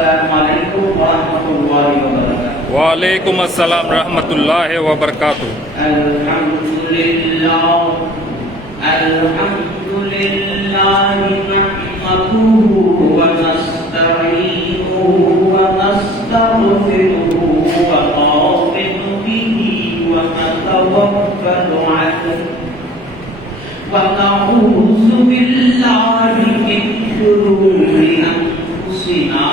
अस्सलामुअलैकुम वरहमतुल्लाहि वबरकातुहू। वालेकुम अस्सलाम रहमतुल्लाहि व बरकातुहू। अल्हम्दुलिल्लाह नहमदुहु व नस्तईनुहु व नस्तगफिरुहु व नूमिनु बिही व नतवक्कलु अलैहि व नऊज़ु बिल्लाहि मिन शुरूरि अनफुसिना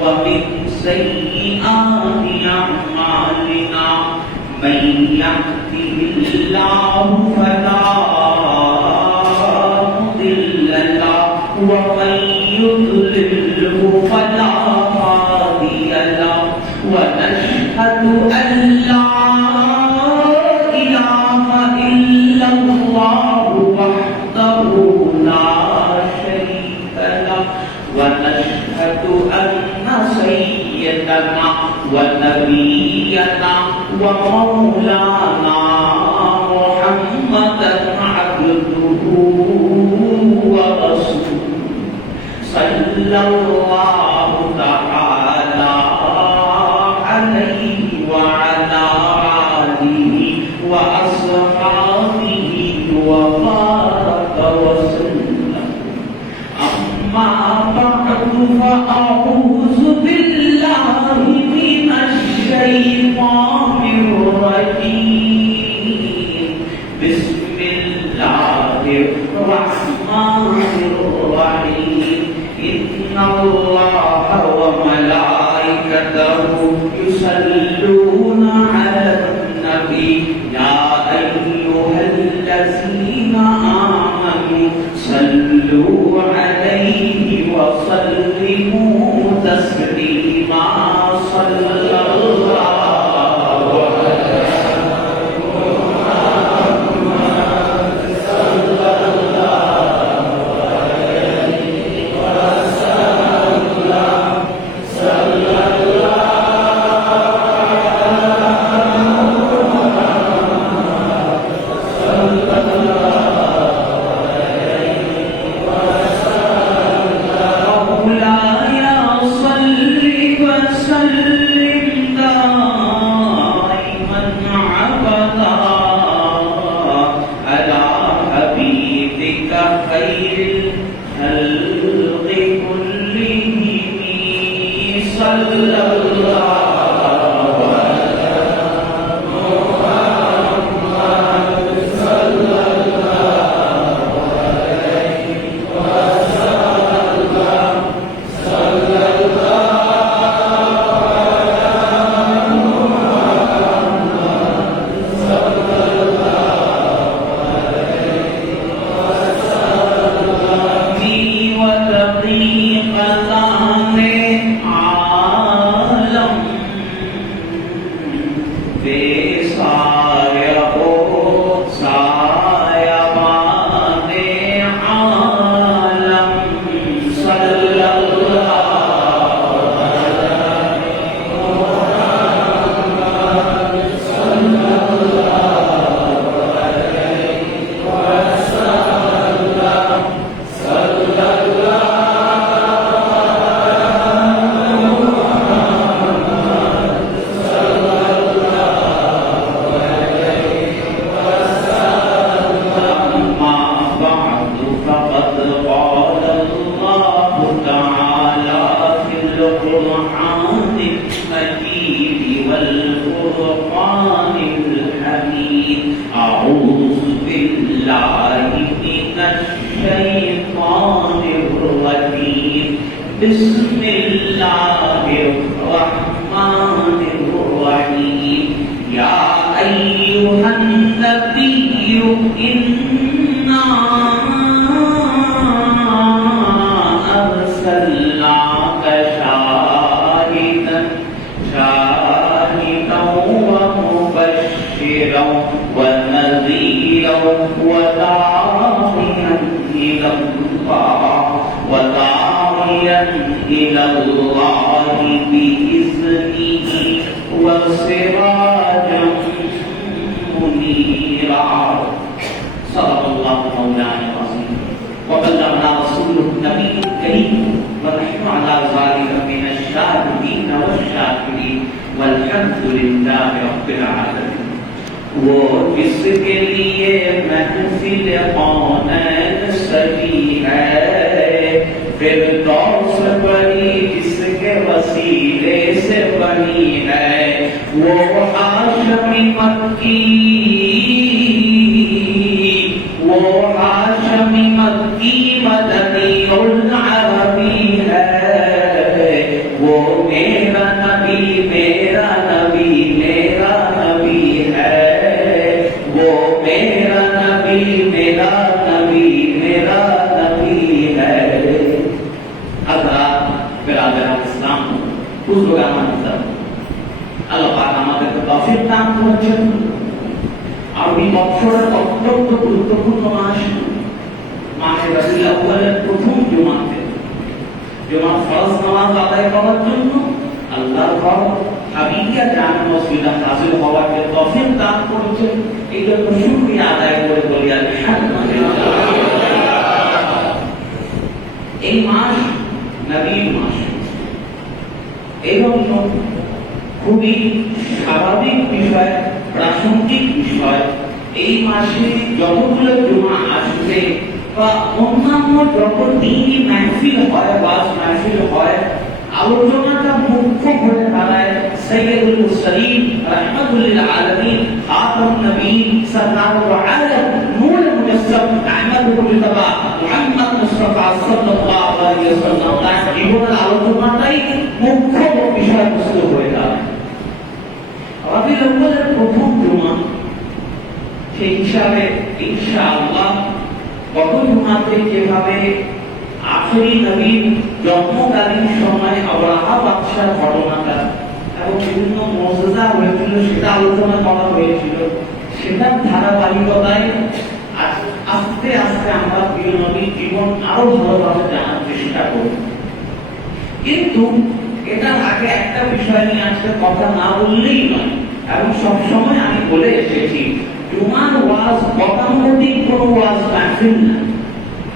व मिन सय्यिआति अअमालिना मन यहदिहिल्लाहु फला मुदिल्ल लहु व मन युद्लिल्हु फला हादिय लहु व नशहदु अन ला इलाहा इल्लल्लाहु वहदहु ला शरीक लहु व नशहदु अन्ना सय्यदना व नबियना व मौलाना मुहम्मदन अब्दुहु व रसूलुहु सल्लल्लाहु तआला अलैहि व अला आलिहि व अस्हाबिहि व बारक व सल्लम। अम्मा बअदु फअऊज़ु बिल्लाहि मिनश शैतानिर रजीम। बिस्मिल्लाहिर रहमानिर रहीम। इन्नल्लाहा व मलाइकतहु युसल्लूना अलन नबी या अय्युहल्लज़ीना आमनू सल्लू अलैहि व सल्लिमू तस्लीमा। सल्लल्लाहु वबल्लगना रसूलुहुन नबी करीम व नहनु अला ज़ालिका मिनश शाहिदीन की वल्हम्दुलिल्लाहि रब्बिल आलमीन। वो जिसके लिए महफिल कौनैन सजी है, फिरदौस बनी जिसके वसीले से बनी है, वो हाशमी मक्की, वो हाशमी मक्की मदनी उल अरबी है, वो मेरा नबी मेरा नबी मेरा नबी है, वो मेरा नबी मेरा नबी मेरा नबी है। हज़रात बिरादरान इस्लाम, बुजुर्गान इस्लाम, আল্লাহ পাক আমাদেরকে তৌফিক দান করেছেন। আরবি বছরের অত্যন্ত গুরুত্বপূর্ণ মাস মাহে রবিউল আউয়ালের প্রথম জুমাতে জুমার ফরজ নামাজ আদায় করার জন্য আল্লাহর ঘর হাবিবিয়া জামে মসজিদে হাজির হওয়ার যে তৌফিক দান করেছেন, এই জন্য শুকরিয়া আদায় করে বলি আলহামদুলিল্লাহ। এই মাস নবীর মাস, এবং খুবই স্বাভাবিক বিষয়, প্রাসঙ্গিক বিষয়। এই মাসে যতগুলো জুমা আসবে বা অন্যান্য যত দিনই মাহফিল হয়, ওয়াজ মাহফিল হয়, আলোচনাটা মুখ্য হয়ে দাঁড়ায় সাইয়্যিদুল মুরসালিন রাহমাতুল লিল আলামিন খাতামুন নবীয়্যিন সাল্লাল্লাহু আলাইহি নূর মুজাসসাম আহমদুল মুজতবা মুহাম্মদ মুস্তাফা সাল্লাল্লাহু আলাইহি ওয়াসাল্লাম তার জীবনের আলোচনাটাই মুখ্য বিষয়বস্তু হয়ে দাঁড়ায়। রবিউল আউয়ালের প্রথম জুমা, সেই হিসাবে ইনশাআল্লাহ গত জুমাতে যেভাবে আখেরি নবীর জন্মকালীন সময় আবরাহা বাদশার ঘটনাটা এবং বিভিন্ন মুজিজা হয়েছিল সেটা আলোচনা করা হয়েছিল, সেটার ধারাবাহিকতায় আস্তে আস্তে আমরা প্রিয় নবীর জীবন আরো ভালোভাবে জানার চেষ্টা করব। কিন্তু এটার আগে একটা বিষয় নিয়ে আজকে কথা না বললেই নয়, এবং সবসময় আমি বলে এসেছি, জুমার ওয়াজ গতানুগতিক কোন ওয়াজ মাহফিল না,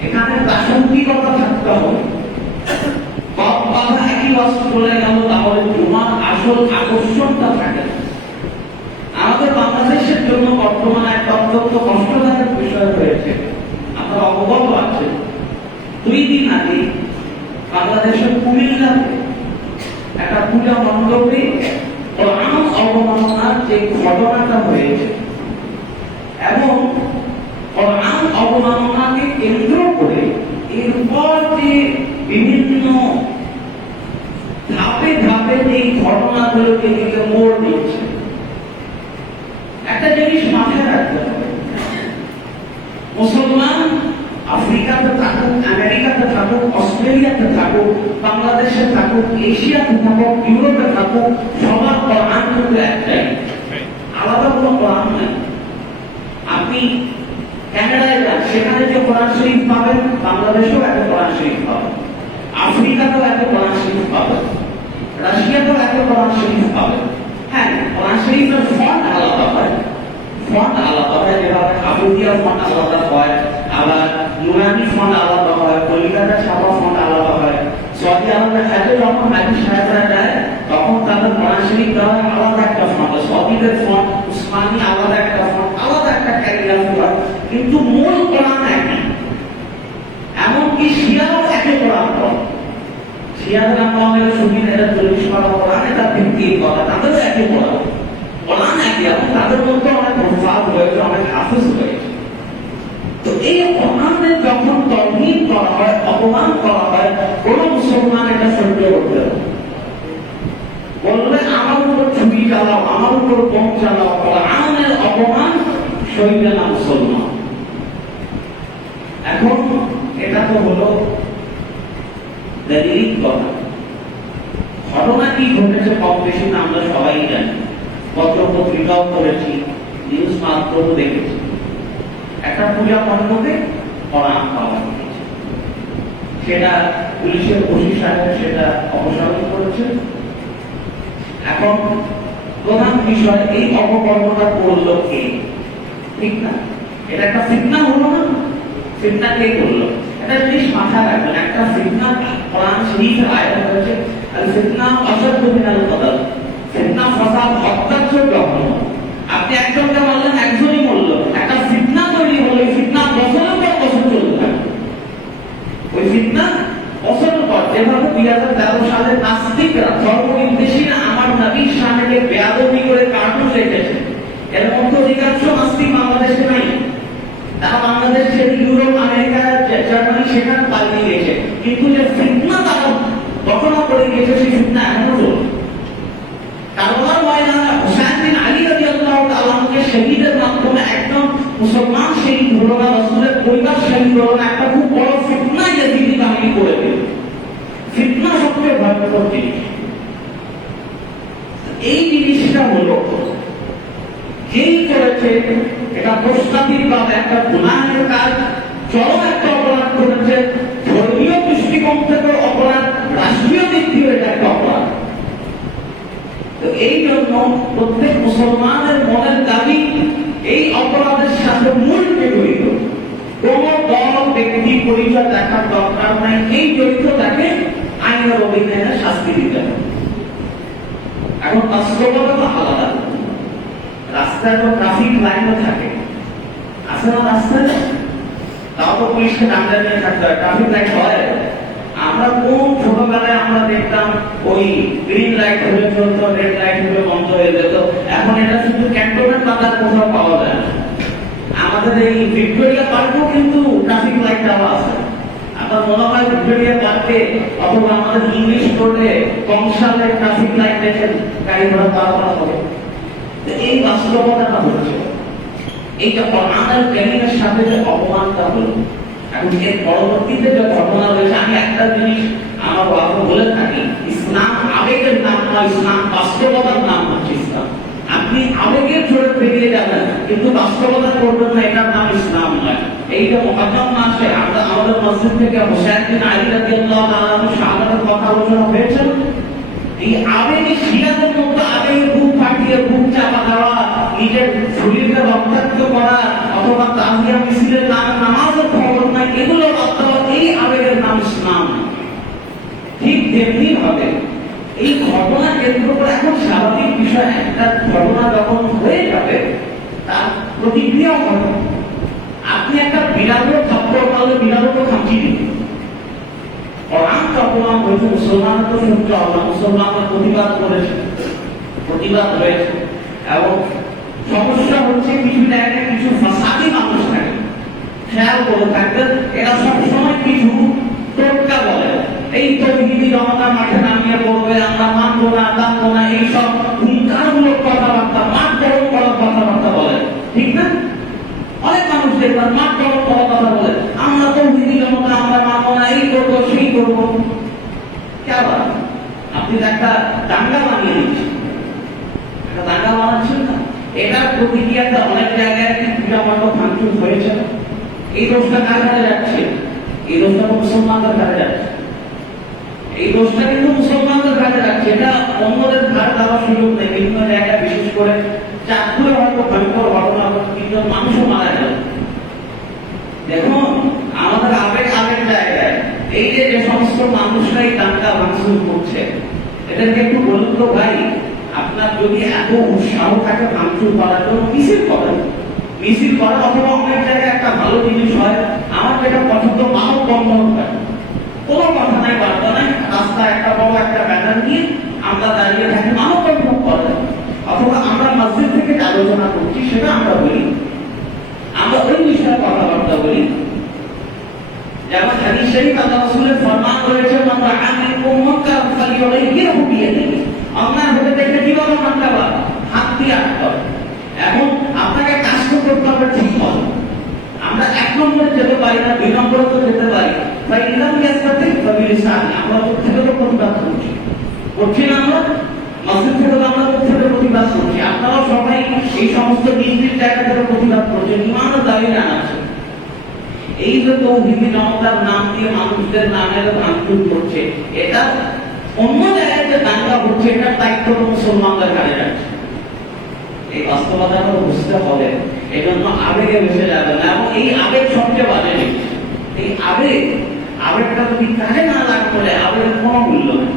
এখানে প্রাসঙ্গিকতা থাকতে হবে। বাবা একই ওয়াজ চলে গেল, তাহলে জুমার আসল আকর্ষণটা থাকে না। আমাদের বাংলাদেশের জন্য বর্তমানে একটা অত্যন্ত কষ্টদায়ক বিষয় হয়েছে, আপনারা অবগত আছেন। 2 দিন আগে বাংলাদেশের কুমিল্লাতে একটা পূজা মণ্ডপে কোরআন অবমাননার যে ঘটনাটা হয়েছে, এবং কোরআন অবমাননাকে কেন্দ্র করে এরপর যে বিভিন্ন ধাপে ধাপে এই ঘটনাগুলোকে দিকে মোড় দিচ্ছে, একটা জিনিস মাথায় রাখতে হবে, মুসলমান আফ্রিকাতে থাকুক, আমেরিকাতে থাকুক, অস্ট্রেলিয়াতে থাকুক, বাংলাদেশে থাকুক, এশিয়াতে থাকুক, ইউরোপে থাকুক, সবার কোরআন কিন্তু একটাই, আলাদা কোনো কোরআন নেই। আপনি কানাডায় যান, সেখানে যে কোরআন শরীফ পাবেন, বাংলাদেশেও একটা কোরআন শরীফ পাবেন, আফ্রিকাতেও একটা কোরআন শরীফ পাবেন, রাশিয়াতেও একটা কোরআন শরীফ পাবেন। হ্যাঁ, কোরআন শরীফের ফন্ট আলাদা হয়, ফন্ট আলাদা হয়, যেভাবে আবুদিয়া ফন্ট আলাদা হয়, আবার নুরানি ফন্ট আলাদা হয়, কলিকাতা ছাপা ফন্ট আলাদা হয়। সৌদি আরবে হাতে যখন হাজি সাহেবরা যায়, তখন তাদের কোরআন শরীফ দেওয়া হয় আলাদা একটা ফন্ট, সৌদিদের ফন্ট, উসমানী আলাদা একটা ফন্ট, আলাদা একটা ক্যালিগ্রাফি হয়, কিন্তু মূল কোরআন একই। এমনকি শিয়াও একই কোরআন পড়ে, শিয়াদের আমরা অনেক শুনি না, এটা 40 পারা কোরআন, এটা 50 পারা, তাদেরও একই কোরআন, কোরআন একই, এবং তাদের মধ্যে অনেক প্রভাব হয়েছে, অনেক হাফিজ হয়েছে। তো এই কোরআনের যখন তাওহীদ করা হয়, অপমান করা হয়, কোন মুসলমান এটা সহ্য করতে পারে? বললে আমার উপর ছুরি চালাও, আমার উপর বোম চালাও, কোরআনের অপমান সইবে না মুসলমান। এখন এটা তো হলো দালিলিক কথা। ঘটনা কি ঘটেছে কম বেশি আমরা সবাই জানি, পত্র পত্রিকাও পড়েছি, নিউজ মাধ্যমও দেখেছি। একটা পূজা মণ্ডপে কোরআন পাওয়া গেছে, সেটা পুলিশের ওসি সাহেব সেটা অপসারণ করেছে। এখন প্রধান বিষয়, এই অপকর্মটা করলো কে? ঠিক না, এটা একটা ফিতনা হলো না? ফিতনা কে করলো? এটা জিনিস মাথায় রাখবেন। একটা ফিতনা কোরআন শরীফের আয়াত হয়েছে, আল ফিতনা আশাদ্দু মিনাল কতল, ফিতনা ফাসাদ হত্যার জন্য আপনি একজনকে মারলেন, একজনই মরল, একটা ফিতনা তৈরি হলো। এই ফিতনা বছরের পর বছর চলতে থাকে। ওই ফিতনা বছরের পর, যেভাবে 2013 সালে নাস্তিকরা, ধর্মনির্দেশীরা আমার নবীর শানকে বেয়াদবি করে কার্টুন রেখেছে। এর মধ্যে অধিকাংশ নাস্তিক বাংলাদেশে নাই। তারা বাংলাদেশ ছেড়ে ইউরোপ, আমেরিকা, জার্মানি সেখানে পালিয়ে গেছে। কিন্তু যে ফিতনা তারা ঘটনা করে গেছে, সেই ফিতনা এখনো চলছে। কারবালার ময়দানে হুসাইন বিন আলী রাদিয়াল্লাহু তাআলা আনহুকে শহীদের মাধ্যমে একদম মুসলমান শহীদ হলো না, রাসূলের পরিবার শহীদ হলো না, একটা খুব বড় ফিতনা ইয়াজিদি বাহিনী করে দিল। ফিতনা সবচেয়ে ভয়ঙ্কর জিনিস। এই জিনিসটা হলো যেই করেছে এটা প্রস্তাবিকভাব একটা গুনাহের কাজ, চরম একটা অপরাধ করেছে। ধর্মীয় দৃষ্টিকোণ থেকে অপরাধ, রাষ্ট্রীয় দিক থেকে এটা একটা অপরাধ। তো এই জন্য প্রত্যেক মুসলমানের মনের দাবি এই অপরাধের সাথে মূলকে জড়িত। কোন দল, ব্যক্তি, পরিচয় দেখার দরকার নাই। এই জড়িত তাকে আইনের অভিজ্ঞানে শাস্তি দিতে হবে। এখন বাস্তবতা তো আলাদা। রাস্তায় তো ট্রাফিক লাইনও থাকে, আছে না রাস্তায়? তাও তো পুলিশকে ডান্ডা নিয়ে থাকতে হয়, ট্রাফিক লাইট হয়। আমরা কোন ছোটবেলায় আমরা দেখতাম ওই গ্রিন লাইট হলে চলতো, রেড লাইট হলে বন্ধ হয়ে যেত। এখন এটা শুধু ক্যান্টনমেন্ট বাজার কোথাও পাওয়া যায় না। আমাদের এই ভিক্টোরিয়া পার্কেও কিন্তু ট্রাফিক লাইট দেওয়া আছে। আপনার মনে হয় ভিক্টোরিয়া পার্কে অথবা আমাদের ইংলিশ রোডে কংসালে ট্রাফিক লাইট দেখে গাড়ি ঘোড়া পারাপার হবে? এই বাস্তবতাটা হচ্ছে, এইটা কোরআনের কারীমের সাথে যে অপমানটা হলো। এখন এর পরবর্তীতে যে ঘটনা রয়েছে, আমি একটা জিনিস আমার বাবা বলে থাকি, ইসলাম আবেগের নাম নয়, ইসলাম বাস্তবতার নাম হচ্ছে ইসলাম। আপনি আবেগের জোরে বেরিয়ে যাবেন কিন্তু বাস্তবতা করবেন না, এটার নাম ইসলাম নয়। এইটা মুকাদ্দাম মাসে আমরা আমাদের মসজিদ থেকে হুসাইন বিন আলী রাদিয়াল্লাহু তাআলা আনহু শাহাদাতের কথা আলোচনা হয়েছে। এই আবেগে শিয়াদের মধ্যে আবেগে বুক ফাটিয়ে, বুক চাপা দেওয়া, নিজের শরীরকে রক্তাক্ত করা, অথবা তাজিয়া মিছিলের নামে নামাজের খবর নাই, এগুলো বাদ দেওয়া, এই আবেগের নাম ইসলাম। ঠিক তেমনি ভাবে এই ঘটনা কেন্দ্র করে এখন স্বাভাবিক বিষয়, একটা ঘটনা যখন হয়ে যাবে তার প্রতিক্রিয়াও হবে। আপনি একটা বিড়ালের থাপ্পড় মারলে বিড়ালও তো খামচিয়ে দিবে। কোরআন অপমান হয়েছে, মুসলমানরা তো সহ্য হবে, মুসলমানরা প্রতিবাদ করেছে, প্রতিবাদ হয়েছে। এবং সমস্যা হচ্ছে কিছু জায়গায় কিছু ফাসাদি মানুষ থাকে, খেয়াল করে থাকবেন, এরা সবসময় কিছু টোটকা বলে। এই তৌহিদি জনতা মাঠে নামিয়ে পড়বে, আমরা মানবো না, টানবো না, এইসব হুঙ্কারমূলক কথাবার্তা, মাঠ গরম করার কথাবার্তা বলে, ঠিক না? অনেক মানুষ দেখবেন মাঠ গরম করার কথা বলে, আমরা তৌহিদি জনতা, আমরা মানবো না, এই করবো, সেই করবো। কেন আপনি একটা দাঙ্গা বানিয়ে দিচ্ছেন, একটা দাঙ্গা বানাচ্ছেন না? এটার প্রতিক্রিয়াটা অনেক জায়গায় পূজা মণ্ডপ ভাঙচুর হয়েছে। এই দোষটা কার কাছে যাচ্ছে? এই দোষটা মুসলমানদের কাছে যাচ্ছে। এই দোষটা কিন্তু মুসলমানদের কাছে যাচ্ছে, এটা অন্যদের ধার দেওয়ার সুযোগ নেই। বিভিন্ন জায়গায় বিশেষ করে চাঁদপুরে হয়তো ভয়ঙ্কর ঘটনা, তিনজন মানুষও মারা গেল। দেখুন আমাদের আবেগ আবেগ জায়গায় এই যে সমস্ত মানুষরা এই দাঙ্গা ভাঙচুর করছে, এদেরকে একটু বলুন তো ভাই, আপনার যদি এত উৎসাহ থাকে ভাঙচুর করার জন্য, মিছিল করেন, মিছিল করা। অথবা অনেক জায়গায় একটা ভালো জিনিস হয়, আমার যেটা পছন্দ, মানব বন্ধন হয়, কোনো কথা নাই, বার্তা নাই, রাস্তায় একটা বড় একটা ব্যানার নিয়ে আমরা দাঁড়িয়ে থাকি, মানব বন্ধন করেন। অথবা আমরা মসজিদ থেকে আলোচনা করছি, সেটা আমরা বলি, আমরা ওই বিষয়ে কথাবার্তা বলি। যেমন হাদিস শরীফ আল্লাহ রাসূলের ফরমান রয়েছে, মান রাআ মিনকুম মুনকার ফালিয়ুগাইয়িরহু বিয়াদিহি। অন্যায় হতে দেখলে কিভাবে মানবা? হাত দিয়ে আটকাও। এখন আপনাকে কাজ করতে হবে ঠিক মতো। আমরা এক নম্বরে যেতে পারি না, দুই নম্বরে তো যেতে পারি, তাই ইলাম ইয়াসতাতি ফাবিলিসানি, আমরা প্রত্যেকে তো প্রতিবাদ করছি, করছি না? আমরা মসজিদ থেকে আমরা প্রত্যেকে প্রতিবাদ করছি, আপনারাও সবাই এই সমস্ত নিজ নিজ জায়গা থেকে প্রতিবাদ করছেন, ইমানের দাবি জানাচ্ছেন। এই যে তৌহিদি জনতার নাম দিয়ে মানুষদের নামের ভাঙচুর করছে, এটা অন্য জায়গায় যে দাঙ্গা হচ্ছে, এটার দায়িত্ব মুসলমানদের কাছে যাচ্ছে। এই বাস্তবতাটা বুঝতে হবে, এই জন্য আবেগে বসে যাবে না। এবং এই আবেগ সবচেয়ে বাজে জিনিস। এই আবেগটা যদি কাজে না লাগতে, আবেগের কোনো মূল্য নেই।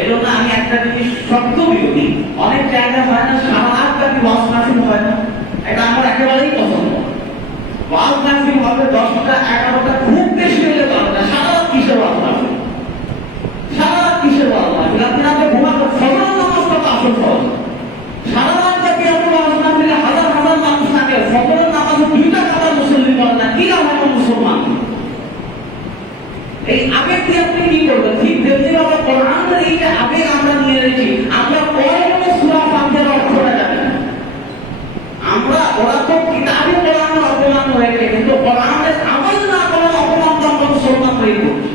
এই জন্য আমি একটা জিনিস শক্ত বিরোধী, অনেক জায়গায় হয় না সারা রাত ব্যাপী ওয়াজ মাহফিল হয় না, এটা আমার একেবারেই পছন্দ না। ওয়াজ মাহফিল হবে 10টা 11টা, খুব বেশি হলে 12টা। সারা রাত কিসের ওয়াজ মাহফিল? সারা রাত কিসের ওয়াজ মাহফিল? আপনি রাতে ঘুমাতে ফজর নামাজটা তো আসল ফরজ। সারা রাত ব্যাপী আপনি ওয়াজ মাহফিলে হাজার হাজার মানুষ থাকে, ফজরের নামাজে 2টা কাতার মুসল্লি পড়ে না, কি লাভ হয় মুসলমান? এই আবেগ দিয়ে আপনি কি করবেন? ঠিক তেমনি ভাবে কোরআনের এই যে আবেগ আমরা নিয়ে রয়েছি, আমরা পড়ানো সূরা ফাতিহার অর্থটা জানি না। আমরা ওরা তো কিতাবে কোরআনের অপমান হয়েছে, কিন্তু কোরআনের আমল না করার অপমান তো আমরা মুসলমান হয়ে করছি,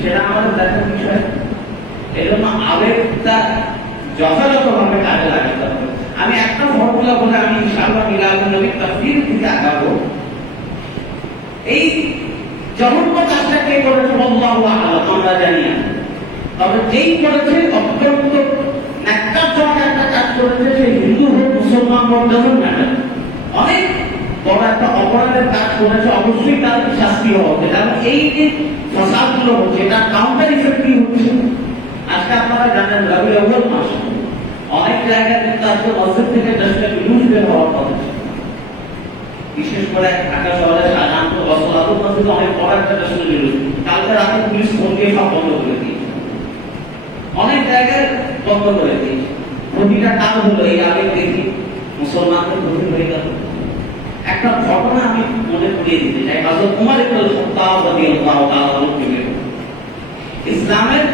সেটা আমাদের দেখার বিষয়। এই জন্য আবেগটা যথাযথভাবে কাজে লাগাতে হবে। আমি একটা ফর্মুলা বলে আমি ইনশাআল্লাহ মিলাদুন নবীর তাফসীর থেকে আগাবো। এই জঘন্য কাজটা কে করেছে আল্লাহু আ'লাম, আমরা জানি না। তবে যেই করেছে অত্যন্ত ন্যাক্কারজনক একটা কাজ করেছে, সে হিন্দু হোক মুসলমান হোক, ডাজন্ট ম্যাটার, অনেক বড় একটা অপরাধের কাজ করেছে, অবশ্যই তার শাস্তি হওয়া উচিত। এবং এই যে ফসাদগুলো হচ্ছে, এটা কাউন্টার ইফেক্ট কি হচ্ছে? আজকে আপনারা জানেন রবিউল আউয়াল মাস, অনেক জায়গায় কিন্তু আজকে মসজিদ থেকে দেশটা বিলুপ্ত বের হওয়ার কথা ছিল। বিশেষ করে ঢাকা শহরে সাধারণত বছর মসজিদে অনেক বড় একটা দেশটা বিলুপ্ত। কালকে রাতে পুলিশ ফোন দিয়ে সব বন্ধ করে দিয়েছে, অনেক জায়গায় বন্ধ করে দিয়েছে। প্রতিটা কাজ হলো এই আবেগ দেখি মুসলমানদের ক্ষতি হয়ে গেল। একটা ঘটনা আমি মনে করিয়ে দিতে চাই। হযরত ওমর ইবনে খাত্তাব রাদিয়াল্লাহু তাআলা আনহু, ইসলামের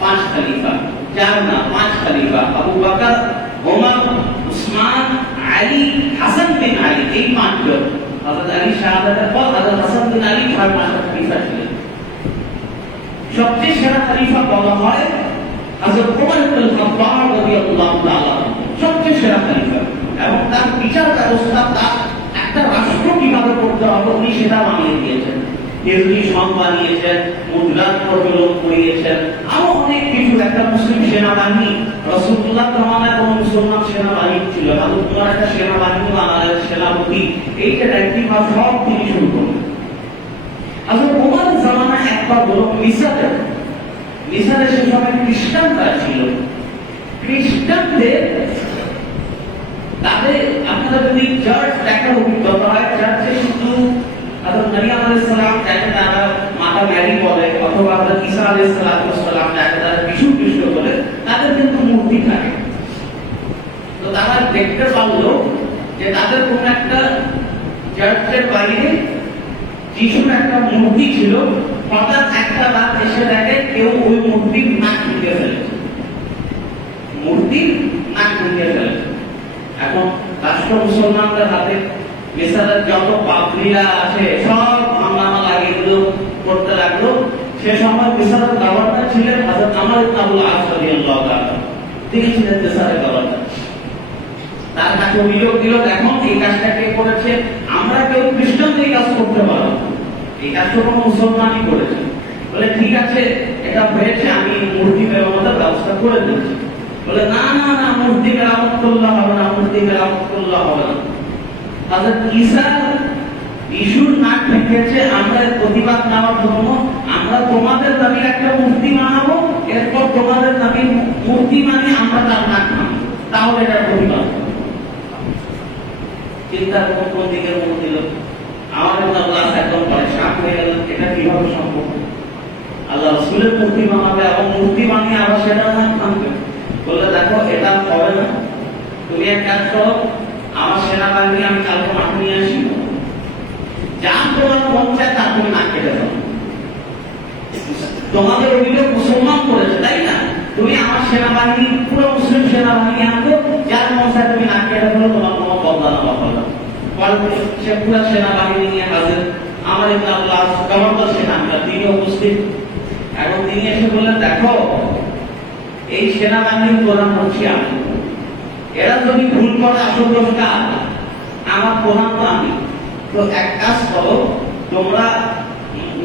5 খলিফা, 4 না 5 খলিফা, আবু বকর, ওমর, উসমান, আলী, হাসান বিন আলী, এই 5 জন। হযরত আলী শাহাদাতের পর হযরত হাসান বিন আলী 6 খলিফা ছিলেন। সবচেয়ে সেরা খলিফা বলা হয় হযরত ওমর ইবনে খাত্তাব রাদিয়াল্লাহু তাআলা, সবচেয়ে সেরা খলিফা। এবং তার বিচার ব্যবস্থা, তার একটা রাষ্ট্র কিভাবে করতে হবে উনি সেটা বানিয়ে দিয়েছেন। তেজরি সং বানিয়েছেন, মুদ্রার প্রচলন করিয়েছেন, আরো অনেক কিছু। একটা মুসলিম সেনাবাহিনী, রাসূলুল্লাহ জামানায় কোন মুসলমান সেনাবাহিনী ছিল না, তোমার একটা সেনাবাহিনী বানালেন, সেনাপতি, এই যে দায়িত্ব সব তিনি শুরু করলেন। আসলে ওমর জামানায় একবার বলো মিসরে সে সময় খ্রিস্টানরা ছিল। খ্রিস্টানদের তাদের আপনারা যদি চার্চ দেখার অভিজ্ঞতা হয়, চার্চে শুধু হযরত মারিয়াম আলাইহিস সালাম যাকে তারা মাতা ম্যারি বলে, অথবা হযরত ঈসা আলাইহিস সালাম যাকে তারা যিশু খ্রিস্ট বলে, তাদের কিন্তু মূর্তি থাকে। তো তারা দেখতে পারলো যে তাদের কোন একটা চার্চের বাইরে যিশুর একটা মূর্তি ছিল। হঠাৎ একটা রাত এসে দেখে কেউ ওই মূর্তির নাক ভেঙে ফেলেছে, মূর্তির নাক ভেঙে ফেলেছে। এখন রাষ্ট্র মুসলমানদের হাতে মিসরের যত পাপড়িরা আছে সব হামলা লাগিয়ে করতে লাগলো। সে সময় মিসরের গভর্নর ছিলেন হযরত আমর ইবনে আবুল আস রাদিয়াল্লাহু তাআলা, তিনি ছিলেন মিসরের গভর্নর। তার কাছে অভিযোগ দিল, দেখো এই কাজটা কে করেছে? আমরা কেউ খ্রিস্টানদের এই কাজ করতে পারবো, এই কাজটা কোনো মুসলমানই করেছে। বলে ঠিক আছে, এটা হয়েছে, আমি মূর্তি মেরামতের ব্যবস্থা করে দিচ্ছি। বলে না না না, মূর্তি মেরামত করলে হবে না, মূর্তি মেরামত করলে হবে না। হযরত ঈসা যিশুর নাক ভেঙেছে, আমরা প্রতিবাদ নেওয়ার জন্য আমরা তোমাদের নবীর একটা মূর্তি বানাবো, এরপর তোমাদের নবীর মূর্তি মানে আমরা তার নাক ভাঙবো, তাহলে এটা প্রতিবাদ। চিন্তা কোন দিকে মুখ দিল? আমাদের আল্লাহ একদম পরেশান হয়ে গেল, এটা কিভাবে সম্ভব? আল্লাহ রাসূলের মূর্তি বানাবে এবং মূর্তি বানিয়ে আবার সেটা নাক ভাঙবে। বলে দেখো এটা হবে না, তুমি এক কাজ করো, আমার সেনাবাহিনী আমি কালকে মাঠে নিয়ে আসি, যা তোমার মন চায় তা তুমি নাক কেটে দাও। তোমাদের অভিযোগ মুসলমান করেছে, তাই না? তুমি আমার সেনাবাহিনী, পুরো মুসলিম সেনাবাহিনী আনবো, যার মন চায় তুমি নাক কেটে ফেলো, তোমার কোনো বদলা না হবে। সে পুরো সেনাবাহিনী নিয়ে হাজির। আমার ইবনে আব্বাস গভর্নর সেনারা তিনি উপস্থিত। এখন তিনি এসে বললেন, দেখো এই সেনাবাহিনীর প্রধান হচ্ছি আমি, এরা যদি ভুল করে আসল দোষটা আমার প্রধান তো আমি। তো এক কাজ করো, তোমরা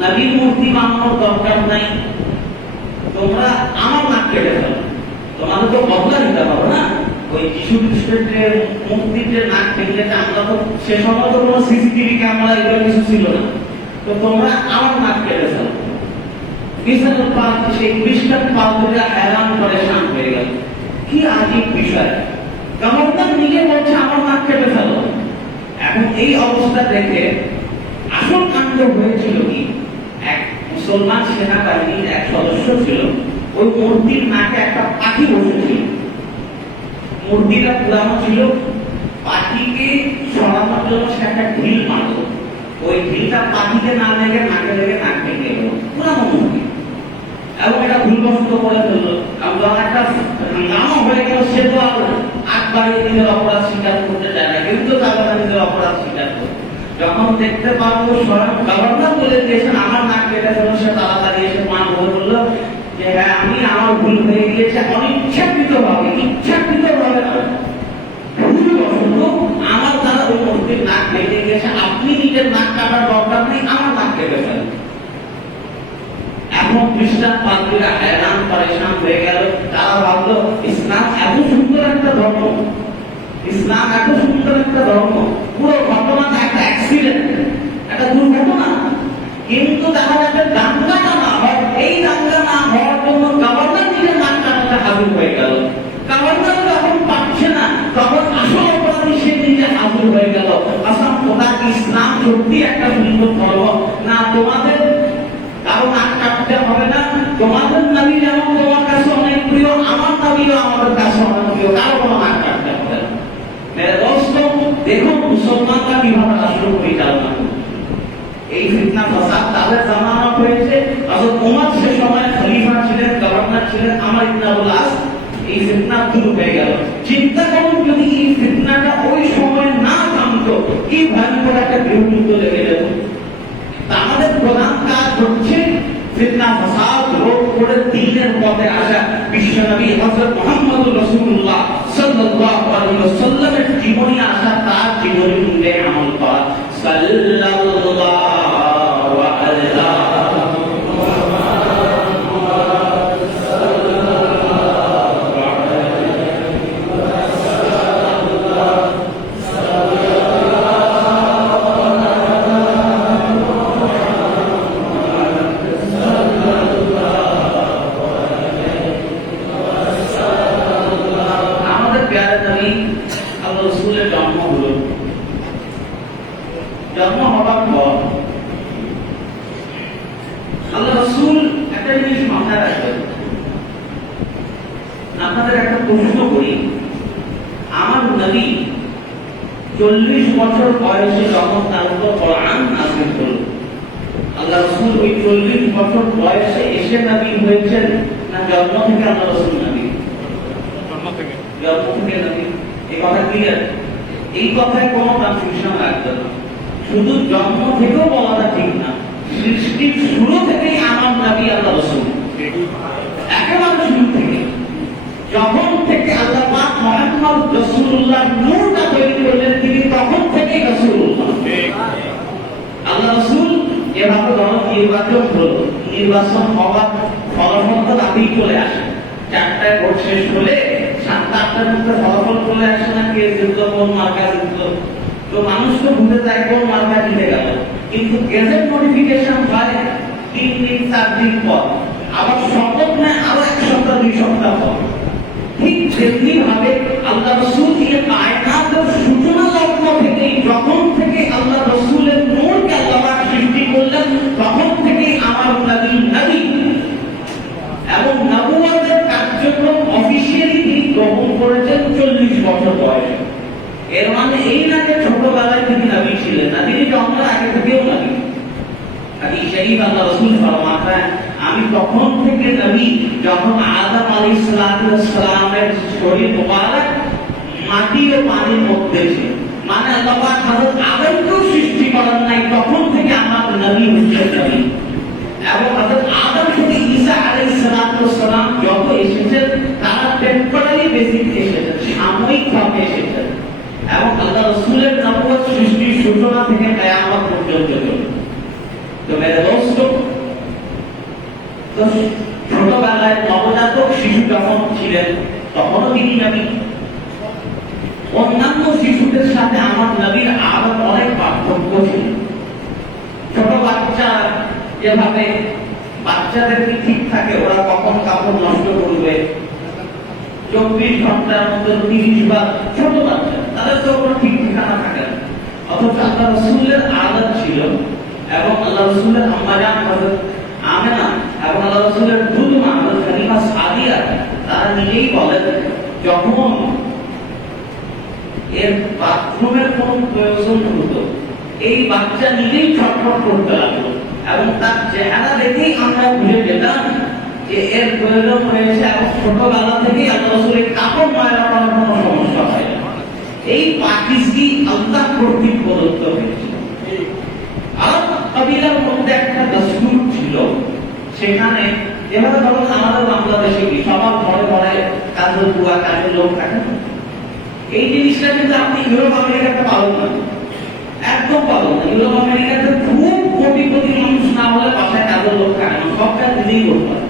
নবীর মূর্তি বানানোর দরকার নাই, তোমরা আমার নাক কেটে ফেলো, তোমাদের তো বদলা দিতে পারো না। ওই যিশু খ্রিস্টের যে মূর্তিতে নাক ভেঙেছে, আমরা তো সে সময় তো কোনো সিসিটিভি ক্যামেরা এগুলো কিছু ছিল না, তো তোমরা আমার নাক কেটে ফেলো। মিসরের পাল সেই খ্রিস্টান পালরা हैरान परेशान হয়ে গেল। কি আজীব বিষয়, গভর্নর নিজে বলছে আমার নাক কেটে ফেলো। এখন এই অবস্থা দেখে আসল কাণ্ড হয়েছিল কি, এক মুসলমান সেনাবাহিনীর এক সদস্য ছিল, ওই মূর্তির নাকে একটা পাখি বসেছিল। মূর্তিটা পুরানো ছিল, পাখিকে সরানোর জন্য সে একটা ঢিল মারল, ওই ঢিলটা পাখিকে না লেগে নাকে লেগে নাক ভেঙে গেল, পুরানো মূর্তি। এবং এটা ভুলবশত করে ফেললো, এবং যখন একটা নামও হয়ে গেল, সে তো আর আগবাড়িয়ে নিজের অপরাধ স্বীকার করতে চায় না, কিন্তু তার নিজের অপরাধ স্বীকার করে। যখন দেখতে পাবো স্বয়ং গভর্নর বলে দিয়েছেন আমার নাক কেটে ফেলো, সে তাড়াতাড়ি এসে মান বলে বললো যে হ্যাঁ আমি আমার ভুল হয়ে গিয়েছে, অনিচ্ছাকৃত ভাবে, ইচ্ছাকৃত ভাবে না, ভুলবশত আমার দ্বারা ওই মূর্তির নাক কেটে গেছে, আপনি নিজের নাক কাটার দরকার নেই, আমার নাক কেটে ফেলেন। এখন খ্রিস্টান পাদ্রীরা हैरान परेशान হয়ে গেল, তারা ভাবলো ইসলাম এত সুন্দর একটা ধর্ম, ইসলাম এত সুন্দর একটা ধর্ম, পুরো ঘটনাটা একটা অ্যাক্সিডেন্ট, একটা দুর্ঘটনা। কিন্তু দেখা যাচ্ছে দাঙ্গাটা না হয়, এই দাঙ্গা না হওয়ার জন্য গভর্নর নিজের নাক কাটাতে হাজির হয়ে গেল। গভর্নর যখন পাচ্ছে না, তখন আসল অপরাধী সে নিজে হাজির হয়ে গেল। আসলে ওটা ইসলাম সত্যি একটা সুন্দর ধর্ম না, তোমাদের কারো নাক কাটতে হবে না, তোমাদের নবী যেমন তোমার কাছে অনেক প্রিয়, আমার নবীও আমাদের কাছে অনেক প্রিয়, কারো কোনো নাক কাটতে হবে না। মেরে দোস্ত, দেখুন মুসলমানরা কিভাবে রাষ্ট্র পরিচালনা করে। এই ফিতনা ফাসাদ তাদের জামানত হয়েছে। হযরত ওমর সে সময় খলিফা ছিলেন, গভর্নর ছিলেন, আমর ইবনে আবুল আস। এই ফিতনা দূর হয়ে গেল। চিন্তা করুন যদি এই ফিতনাটা ওই সময় না থামতো, কি ভয়ঙ্কর একটা গৃহযুদ্ধ লেগে যেত। আমাদের প্রধান কাজ হচ্ছে ফিতনা ফাসাদ রোধ করে দ্বীনের পথে আসা। বিশ্বনবী হযরত মুহাম্মদুর রাসূলুল্লাহ সাল্লাল্লাহু আলাইহি ওয়াসাল্লামের জীবনী আসা, তার জীবনী অনুযায়ী আমল করা। সাল্লাল্লাহু আলাইহি জন্ম হবার পর আল্লাহ রাসূল একটা জিনিস মাথায় রাখবেন। আপনাদের একটা প্রশ্ন করি, আমার নবী 40 বছর বয়সে যখন তার উপর কোরআন নাযিল হলো, আল্লাহ রাসূল ওই 40 বছর বয়সে এসে নবী হয়েছেন না জন্ম থেকে আল্লাহ রাসূল নবী? জন্ম থেকে নবী। এই কথা ক্লিয়ার? এই কথায় কোনো কনফিউশন রাখবে না। শুধু জন্ম থেকেও বলাটা ঠিক না, সৃষ্টির শুরু থেকেই আমার নবী আল্লাহ রাসূল, একেবারে শুরু থেকে। যখন থেকে আল্লাহ পাক মুহাম্মদ রাসূলুল্লাহ নূরটা তৈরি করলেন, তিনি তখন থেকেই রাসূলুল্লাহ। আল্লাহ রাসূল এভাবে ধরো নির্বাচন হলো, নির্বাচন হওয়ার ফলাফল তো রাতেই চলে আসে। 4টায় ভোট শেষ হলে 7-8টার মধ্যে ফলাফল চলে আসে না, কে জিতল, কোন মার্কা জিতল। তো মানুষ তো ভুলে যায় কোন মার্কা জিতে গেল, কিন্তু গেজেট নোটিফিকেশন হয় 3 দিন 4 দিন পর, আবার শপথ নেয় আরো 1 সপ্তাহ 2 সপ্তাহ পর। ঠিক তেমনি ভাবে আল্লাহ রাসূল এই কায়নাতের সূচনা লগ্ন থেকে, যখন থেকে আল্লাহ রাসূলের নূরকে আল্লাহ পাক সৃষ্টি করলেন, তখন থেকে আমার নবী এবং নবুয়তের কার্যক্রম অফিশিয়ালি তিনি গ্রহণ করেছেন 40 বছর বয়সে। এর মানে এই না যে ছোটবেলায় তিনি নবী ছিলেন না, তিনি জন্মের আগে থেকেও নবী। হাদিস শরীফ আল্লাহ রাসূল ফরমাতেন, আমি তখন থেকে নবী যখন আদম আলাইহিস সালামের শরীর মোবারক মাটি ও পানির মধ্যে ছিল, মানে আল্লাহ পাক হযরত আদমকেও সৃষ্টি করেন নাই, তখন থেকে আমার নবী হচ্ছেন নবী। এবং হযরত আদম থেকে ঈসা আলাইহিস সালাম যত এসেছেন, তারা টেম্পোরারি বেসিসে এসেছেন, সাময়িকভাবে এসেছেন। এবং আল্লাহ রাসূলের নবুয়ত সৃষ্টির সূচনা থেকে কিয়ামত পর্যন্ত চলে। তো মেরে দোস্ত, ছোটবেলায় নবজাতক শিশু যখন ছিলেন, তখনও তিনি নবী। অন্যান্য শিশুদের সাথে আমার নবীর আরো অনেক পার্থক্য ছিল। ছোট বাচ্চা যেভাবে বাচ্চাদের কি ঠিক থাকে, ওরা কখন কাপড় নষ্ট করবে, 24 ঘন্টার মধ্যে 30 বার ছোট বাচ্চা, তাদের তো কোনো ঠিক ঠিকানা থাকে না। অথচ আল্লাহ রাসূলের আদত ছিল, এবং আল্লাহ রাসূলের আম্মা জান হযরত আমেনা এবং আল্লাহ রাসূলের দুধ মা হযরত হালিমা সাদিয়া তারা নিজেই বলেন, যখন এর বাথরুমের কোনো প্রয়োজন হতো, এই বাচ্চা নিজেই ছটফট করতে লাগলো, এবং তার চেহারা দেখেই আমরা বুঝে যেতাম যে এর প্রয়োজন হয়েছে, এবং ছোটবেলা থেকেই আল্লাহ রাসূলের কাপড় ময়লা করার কোনো সমস্যা হয় না। এই পাকিস্তানি আল্লাহ কর্তৃক প্রদত্ত হয়েছে। আর কবিলার মধ্যে একটা দস্তুর ছিল, সেখানে যেভাবে ধরুন আমাদের বাংলাদেশে কি সবার ঘরে ঘরে কাজের বুয়া কাজের লোক থাকে, এই জিনিসটা কিন্তু আপনি ইউরোপ আমেরিকাতে পাবেন না, একদম পাবেন না। ইউরোপ আমেরিকাতে খুব কোটি কোটি মানুষ না হলে বাসায় কাজের লোক থাকে না, সব কাজ নিজেই করতে হয়,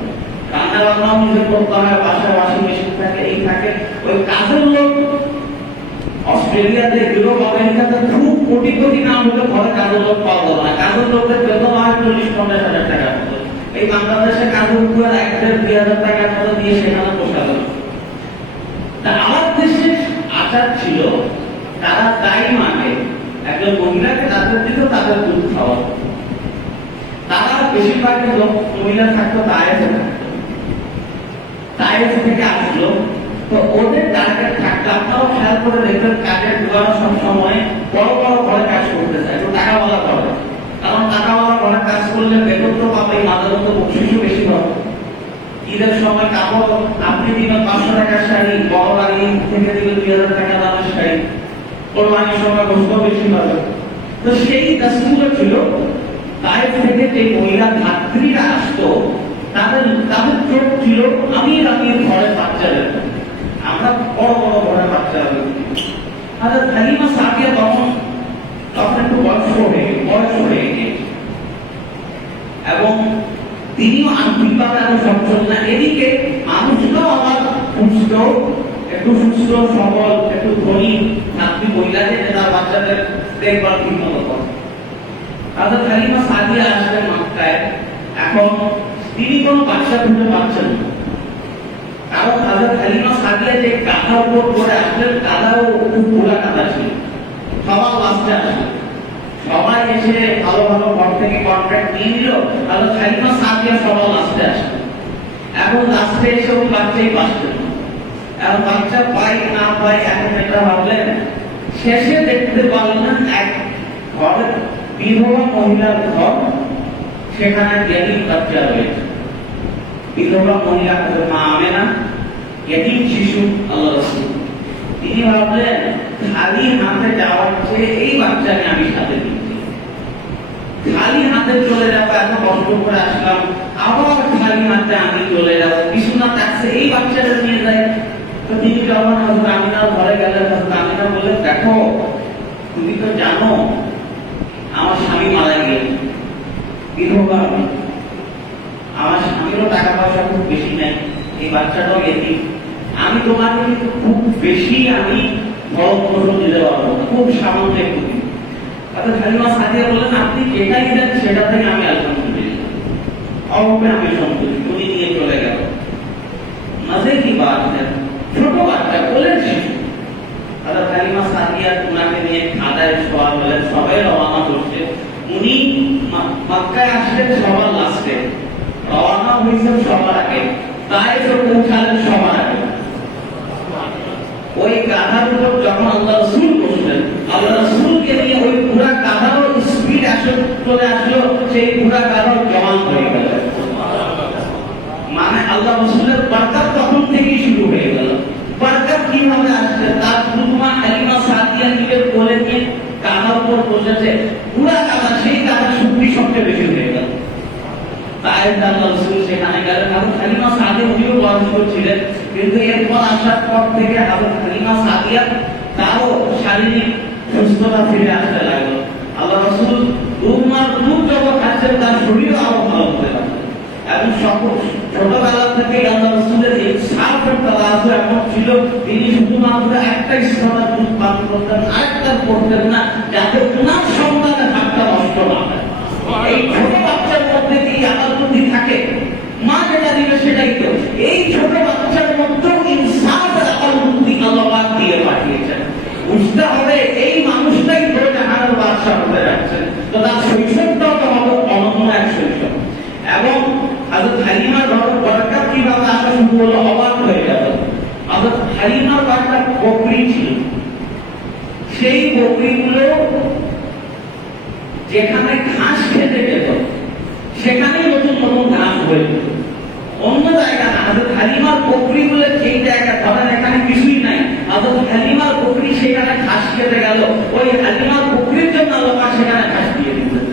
রান্না বান্নাও নিজে করতে হয়, বাসায় ওয়াশিং মেশিন থাকে, এই থাকে। ওই কাজের লোক অস্ট্রেলিয়াতে, ইউরোপ আমেরিকাতে খুব কোটি কোটি না হলে ঘরে কাজের লোক পাওয়া যাবে না। কাজের লোকের বেতন হয় 40-50 হাজার টাকার মতো। এই বাংলাদেশে কাজের উপর 1,000-2,000 টাকার মতো দিয়ে সেখানে পোষাবে। আমার দেশে আচার ছিল, তারা তাই মানে একজন মহিলাকে তাদের দিত তাদের দুধ খাওয়া। তারা বেশিরভাগ লোক মহিলা থাকতো তায়েফ থেকে আসলো, তো ওদের টার্গেট থাকতো, আপনারাও খেয়াল করে দেখবেন কাজের দোকান সবসময় বড় বড় ঘরে কাজ করতে চায়, একটু টাকাওয়ালা করে, কারণ টাকাওয়ালা ঘরে কাজ করলে বেতন তো পাবে, মাঝে মধ্যে বকশিশও বেশি পাবে। ঈদের সময় কাপড় আপনি দিবেন 500 টাকার শাড়ি, বড় গাড়ি থেকে দিবেন 2000 টাকা দামের শাড়ি, কোরবানির সময় গোশত বেশি পাবে। তো সেই দস্তুর ছিল, তায়েফ থেকে যে মহিলা ধাত্রীরা আসতো, তাদের চোখ ছিল আমি ঘরে বাচ্চা দেবো, আমরা বড় বড় ঘরে বাচ্চা দেবো। হযরত হালিমা সাদিয়া তখন একটু বয়স হয়ে গিয়েছে, এবং তিনিও আর্থিকভাবে এত সচ্ছল না। এদিকে মানুষটাও আমার একটু সুস্থ সবল, একটু ধনী ছাত্রী মহিলাদের তার বাচ্চাদের দেখভাল ঠিক মতো করে। হযরত হালিমা সাদিয়া আসলেন মক্কায়। এখন তিনি কোনো বাচ্চা খুঁজে পাচ্ছেন না, কারণ হযরত হালিমা সাদিয়া যে গাধার উপর পড়ে আসলেন, গাধাও খুব পোড়া গাধা ছিল, সবার লাস্টে আসলেন। সবাই এসে ভালো ভালো ঘর থেকে কন্ট্রাক্ট নিয়ে নিল, হযরত হালিমা সাদিয়া সবার লাস্টে আসলেন। এখন লাস্টে এসে ওই বাচ্চাই বাঁচলেন, এখন বাচ্চা পাই না পাই এখন এটা ভাবলেন। শেষে দেখতে পারলেন এক ঘরে বিধবা মহিলার ঘর, সেখানে ইয়াতীম বাচ্চা রয়েছে। বিধবা মহিলা মা আমেনা, ইয়াতীম শিশু আল্লাহ রাসূল। তিনি ভাবলেন খালি হাতে যাওয়ার চেয়ে এই বাচ্চাকে আমি সাথে দিচ্ছি, খালি হাতে চলে যাবো, এত কষ্ট করে আসলাম, আবার খালি হাতে আমি চলে যাবো, কিছু না থাকছে এই বাচ্চাটা নিয়ে যায়। তো তিনি যখন হযরত আমিনার ঘরে গেলেন, হযরত আমিনা বললেন, দেখো তুমি তো জানো আমার স্বামী মারা গিয়েছে, বিধবা, আমার স্বামীরও টাকা পয়সা খুব বেশি নেই, এই বাচ্চাটাও এতিম, আমি তোমাকে কিন্তু খুব বেশি আমি ভরণ পোষণ দিতে পারবো না, খুব সামান্য একটু দিন। অর্থাৎ হালিমা সাদিয়া বললেন, আপনি যেটাই দেন সেটা থেকে আমি আলহামদুলিল্লাহ, অভাবে আমি সন্তুষ্ট। উনি নিয়ে চলে গেল। মজে কি বাত है, ছোট বাচ্চা কোলের শিশু। অর্থাৎ হালিমা সাদিয়া উনাকে নিয়ে খাদায় শোয়া হলেন, সবাই রওনা করছে। উনি মক্কায় আসলেন সবার লাস্টে, রওনা হয়েছেন সবার আগে, তায়েফে পৌঁছালেন সবার আগে। ওই গাধার উপর যখন আল্লাহ রাসূল বসলেন, আল্লাহ রাসূলকে নিয়ে ওই পুরা গাধারও স্পিড চলে আসলো, সেই পুরা গাধাও জওয়ান হয়ে গেল। মানে আল্লাহ রাসূলের বরকত তখন থেকেই শুরু হয়ে গেল। বরকত কিভাবে আসছে? তার দুধমা হালিমা সাদিয়া নিজের কোলে নিয়ে গাধার উপর বসেছে, পুরা গাধা, সেই গাধার শক্তি সবচেয়ে বেশি হয়ে গেল। তাই আল্লাহ রাসূল সেখানে গেলেন। হযরত হালিমা সাদিয়া উনিও বয়স্ক ছিলেন, কিন্তু এরপর আসার পর থেকে হযরত হালিমা সাদিয়া তারও শারীরিক সুস্থতা ফিরে আসতে লাগলো। আল্লাহ রাসূল দুধ যখন খাচ্ছেন, তার শরীরও আরো ভালো হতে লাগলো। এবং ছোটবেলা থেকে আল্লাহ রাসূলের এই সাফের তালাশে এমন ছিল, তিনি শুধুমাত্র একটা স্তরের দুধ পান করতেন, আরেকটা করতেন না, যাতে ওনার সন্তানের হাতটা নষ্ট না হয়। এই ছোট বাচ্চার মধ্যে কি আত্মবুদ্ধি থাকে, মা যেটা দিবে সেটাই তো। এই ছোট বাচ্চার মধ্যেও ইনসাফ হালিমার কয়েকটা বকরি ছিল, সেই বকরিগুলো যেখানে ঘাস খেতে যেত সেখানে নতুন নতুন ঘাস হয়ে যেত, অন্য জায়গা না। হযরত হালিমার বকরিগুলো যেই জায়গা, ধরেন এখানে কিছুই নাই, হযরত হালিমার বকরি সেখানে ঘাস খেতে গেল, ওই হালিমার বকরির জন্য আল্লাহ সেখানে ঘাস দিয়ে দিলেন।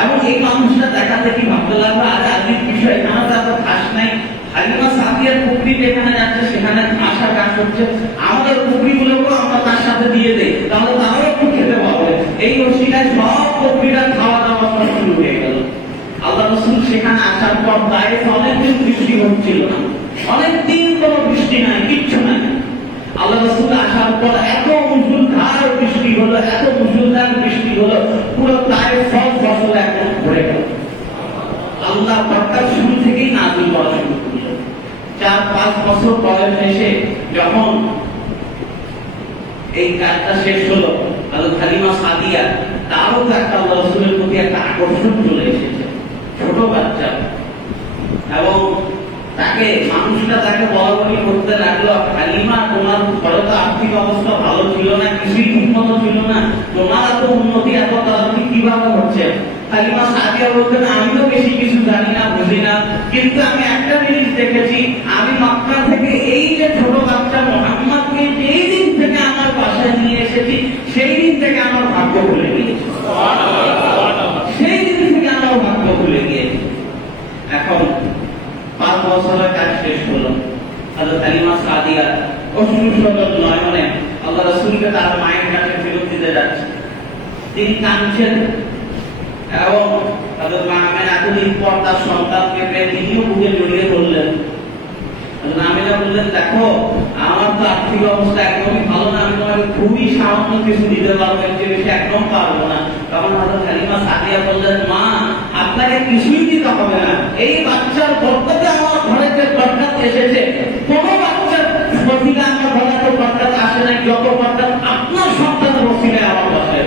এবং এই মানুষটা দেখাতে কি ভাবতে লাগলো, আজ আজকের বিষয়, এখানে তো এত ঘাস নাই, হালিমা সাদিয়ার বকরি যেখানে যাচ্ছে সেখানে ঘাস আর ঘাস হচ্ছে, আমাদের বকরিগুলোকেও আমরা তার সাথে দিয়ে দেই, তাহলে তারাও একটু খেতে পারবে। এই ওসিলায় সব বকরিরা খাওয়া দাওয়া শুরু হয়ে গেল। আল্লাহ রাসূল সেখানে আসার পর তায়েফে অনেকদিন বৃষ্টি হচ্ছিল না, অনেকদিন কোনো বৃষ্টি নাই, কিচ্ছু নাই। আল্লাহ রাসূল আসার পর এত মুষলধার বৃষ্টি হলো, এত মুষলধার বৃষ্টি হলো, পুরো তায়েফ সব ফসল একদম ভরে গেল। আল্লাহ বরকত শুরু থেকেই নাযিল করা শুরু করলেন। 4-5 বছর বয়স এসে যখন এই কাজটা শেষ হলো, হযরত হালিমা সাদিয়া তারও তো একটা আল্লাহ রাসূলের প্রতি একটা আকর্ষণ চলে এসেছে, ছোট বাচ্চা, এবং তাকে মানুষরা তাকে বলাবলি করতে লাগলো, হালিমা তোমার ঘরে তো আর্থিক অবস্থা ভালো ছিল না, কিছুই ঠিকমতো ছিল না, তোমার এত উন্নতি এত তাড়াতাড়ি কিভাবে হচ্ছে? হালিমা সাদিয়া বলতেন, আমিও বেশি কিছু জানি না, বুঝি না, কিন্তু আমি একটা জিনিস দেখেছি, আমি মক্কা থেকে এই যে ছোট বাচ্চা মুহাম্মদকে যেই দিন থেকে আমার বাসায় নিয়ে এসেছি সেই দিন থেকে আমার ভাগ্য খুলে গিয়েছে, সেই দিন থেকে আমার ভাগ্য খুলে গিয়েছে। এখন 5 বছরের কাজ শেষ হলো, হযরত হালিমা সাদিয়া অশ্রুসজল নয়নে আল্লাহ রাসূলকে তার মায়ের কাছে ফেরত দিতে যাচ্ছে। তিনি কাঁদছেন এবং হযরত মা আমেনা এতদিন পর তার সন্তানকে পেয়ে তিনিও বুকে জড়িয়ে ধরলেন। হযরত আমেনা বললেন, দেখো আমার তো আর্থিক অবস্থা একদমই ভালো না, আমি তোমাকে খুবই সামান্য কিছু দিতে পারবো, এর চেয়ে বেশি একদম পারবো না। তখন হযরত হালিমা সাদিয়া বললেন, মা আপনাকে কিছুই দিতে হবে না, এই বাচ্চার বরকতে আমার ঘরে যে বরকত এসেছে, কোনো বাচ্চার ওসিলা আমার ঘরে তো বরকত আসে নাই, যত বরকত আপনার সন্তানের ওসিলায় আমার বাসায়,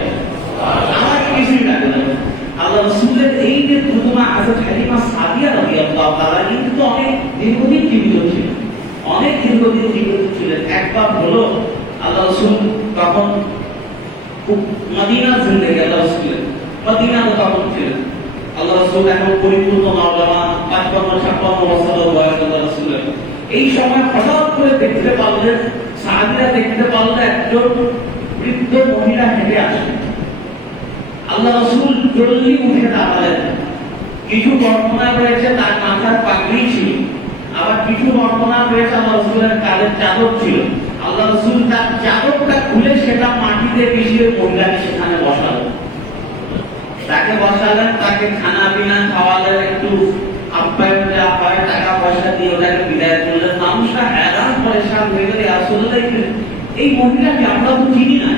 আমার কিছুই লাগে না। আল্লাহ রাসূলের এই যে দুধমা হযরত হালিমা সাদিয়া রাদিয়াল্লাহু তাআলা কিন্তু অনেক দীর্ঘদিন জীবিত ছিলেন, অনেক দীর্ঘদিন জীবিত ছিলেন। একবার হলো আল্লাহ রাসূল তখন মদিনার জিন্দেগি, আল্লাহ রাসূলের মদিনা তখন ছিলেন, আল্লাহ রাসূল এখন পরিপূর্ণ নওজওয়ান, 55-56 বছরের বয়স আল্লাহ রাসূলের। এই সময় হঠাৎ করে দেখতে পারলেন, সাহাবীরা দেখতে পারলেন একজন বৃদ্ধ মহিলা হেঁটে আসছেন। আল্লাহ রাসূল জলদি উঠে দাঁড়ালেন। কিছু বর্ণনা রয়েছে তার মাথার পাগড়ি ছিল, আবার কিছু বর্ণনা রয়েছে আল্লাহ রাসূলের কাঁধে চাদর ছিল। আল্লাহ রাসূল তার চাদরটা খুলে সেটা মাটিতে মিশিয়ে মহিলাকে সেখানে বসালেন, তাকে বসালেন, তাকে খানা পিনা খাওয়ালেন, একটু আপ্যায়ন যা হয় টাকা পয়সা দিয়ে ওটাকে বিদায় করলেন। মানুষরা হেরান পরেশান হয়ে গেলে, আসলে এই মহিলাকে আমরা তো চিনি না,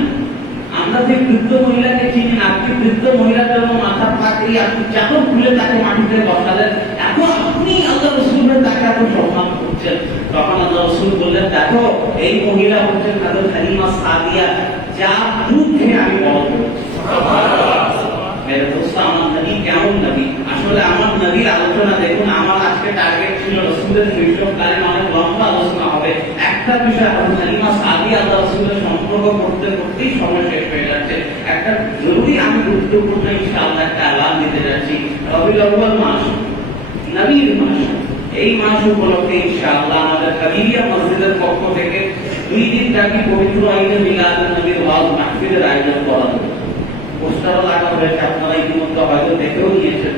আমরা যে বৃদ্ধ মহিলাকে চিনি না, আপনি বৃদ্ধ মহিলার জন্য মাথার পাগড়ি আপনি চাদর খুলে তাকে মাটিতে বসালেন, এখন আপনি আল্লাহ রাসূলের তাকে এত সম্মান করছেন। তখন আল্লাহ রাসূল বললেন, দেখো এই মহিলা হচ্ছেন হযরত হালিমা সাদিয়া, যার দুধ খেয়ে আমি বড় করেছি। মেরে দোস্ত, আমার নবী কেমন নবী? আসলে আমার নবীর আলোচনা দেখুন, আমার আজকে টার্গেট ছিল রাসূলের মৃত্যুকালীন অনেক লম্বা আলোচনা হবে, একটা বিষয় হযরত হালিমা সাদিয়া আল্লাহ রাসূলের সম্পর্ক করতে করতেই সময় শেষ হয়ে যাচ্ছে। একটা জরুরি আমি গুরুত্বপূর্ণ ইনশাআল্লাহ একটা আলাপ দিতে যাচ্ছি। রবিউল আউয়াল মাস, নবীর মাস, এই মাস উপলক্ষে ইনশাআল্লাহ আমাদের কাবিরিয়া মসজিদের পক্ষ থেকে 2 দিন ব্যাপী পবিত্র ঈদে মিলাদুন নবীর ওয়াজ মাহফিলের আয়োজন করা হবে। পোস্টারও লাগানো হয়েছে, আপনারা ইতিমধ্যে হয়তো দেখেও নিয়েছেন।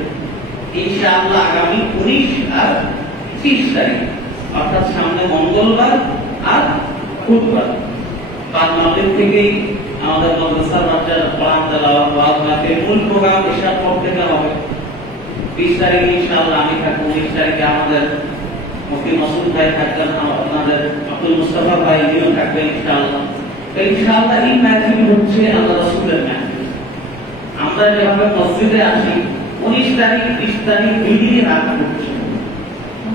ইনশাআল্লাহ আগামী 19 আর 30 তারিখ, অর্থাৎ সামনে মঙ্গলবার আর বুধবার 5 মাগরিব থেকেই আমাদের মাদ্রাসার বাচ্চারা কোরআন তেলাওয়াত ওয়াজ মাহফিল মূল প্রোগ্রাম এশার পর থেকে হবে। 20 তারিখে ইনশাআল্লাহ আমি থাকবো, 19 তারিখে আমাদের মুফতি মাসুদ ভাই থাকবেন, আপনাদের আব্দুল মুস্তাফা ভাই ইনিও থাকবেন ইনশাআল্লাহ। তো ইনশাআল্লাহ এই মাহফিল হচ্ছে আল্লাহ রাসূলের মাহফিল। আমরা যেভাবে মসজিদে আসি 19 তারিখ 30 তারিখ 2 দিনই রাত করছি,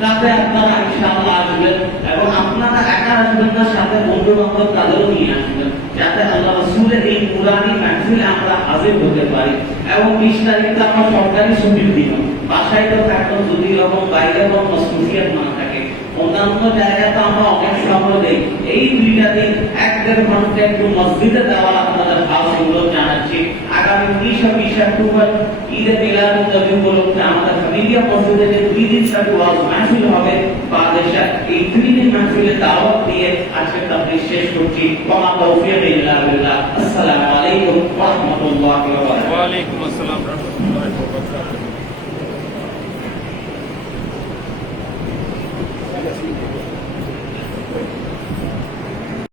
যাতে আপনারা ইনশাআল্লাহ আসবেন, এবং আপনারা একা আসবেন না, সাথে বন্ধু বান্ধব তাদেরও নিয়ে আসবেন, যাতে আল্লাহ রাসূলের এই পুরানি মাহফিলে আমরা হাজির হতে পারি। এবং 20 তারিখটা আমার সরকারি ছুটির দিন, বাসায় তো থাকলেও যদি এরকম বাইরে কোনো মসজিদ না থাকে অন্যান্য জায়গায় তো আমরা অনেক সময় দেই, এই 2টা দিন 1-1.5 ঘন্টা একটু মসজিদে দেওয়ার আপনাদের খাস অনুরোধ জানাচ্ছি। আগামী 20 অক্টোবর ঈদে মিলাদুন নবী উপলক্ষে আমাদের হামিদিয়া মসজিদে যে 2 দিন ব্যাপী ওয়াজ মাহফিল হবে বাদেশে, এই 2 দিন মাহফিলে দাওয়াত দিয়ে আজকে তাকরীর শেষ করছি। ওয়া মা তাওফীক ইল্লা বিল্লাহ। আসসালামু আলাইকুম ওয়া রাহমাতুল্লাহি ওয়া বারাকাতুহু। ওয়ালাইকুম আসসালাম রহমতুল্লাহি ওয়া বারাকাতুহু।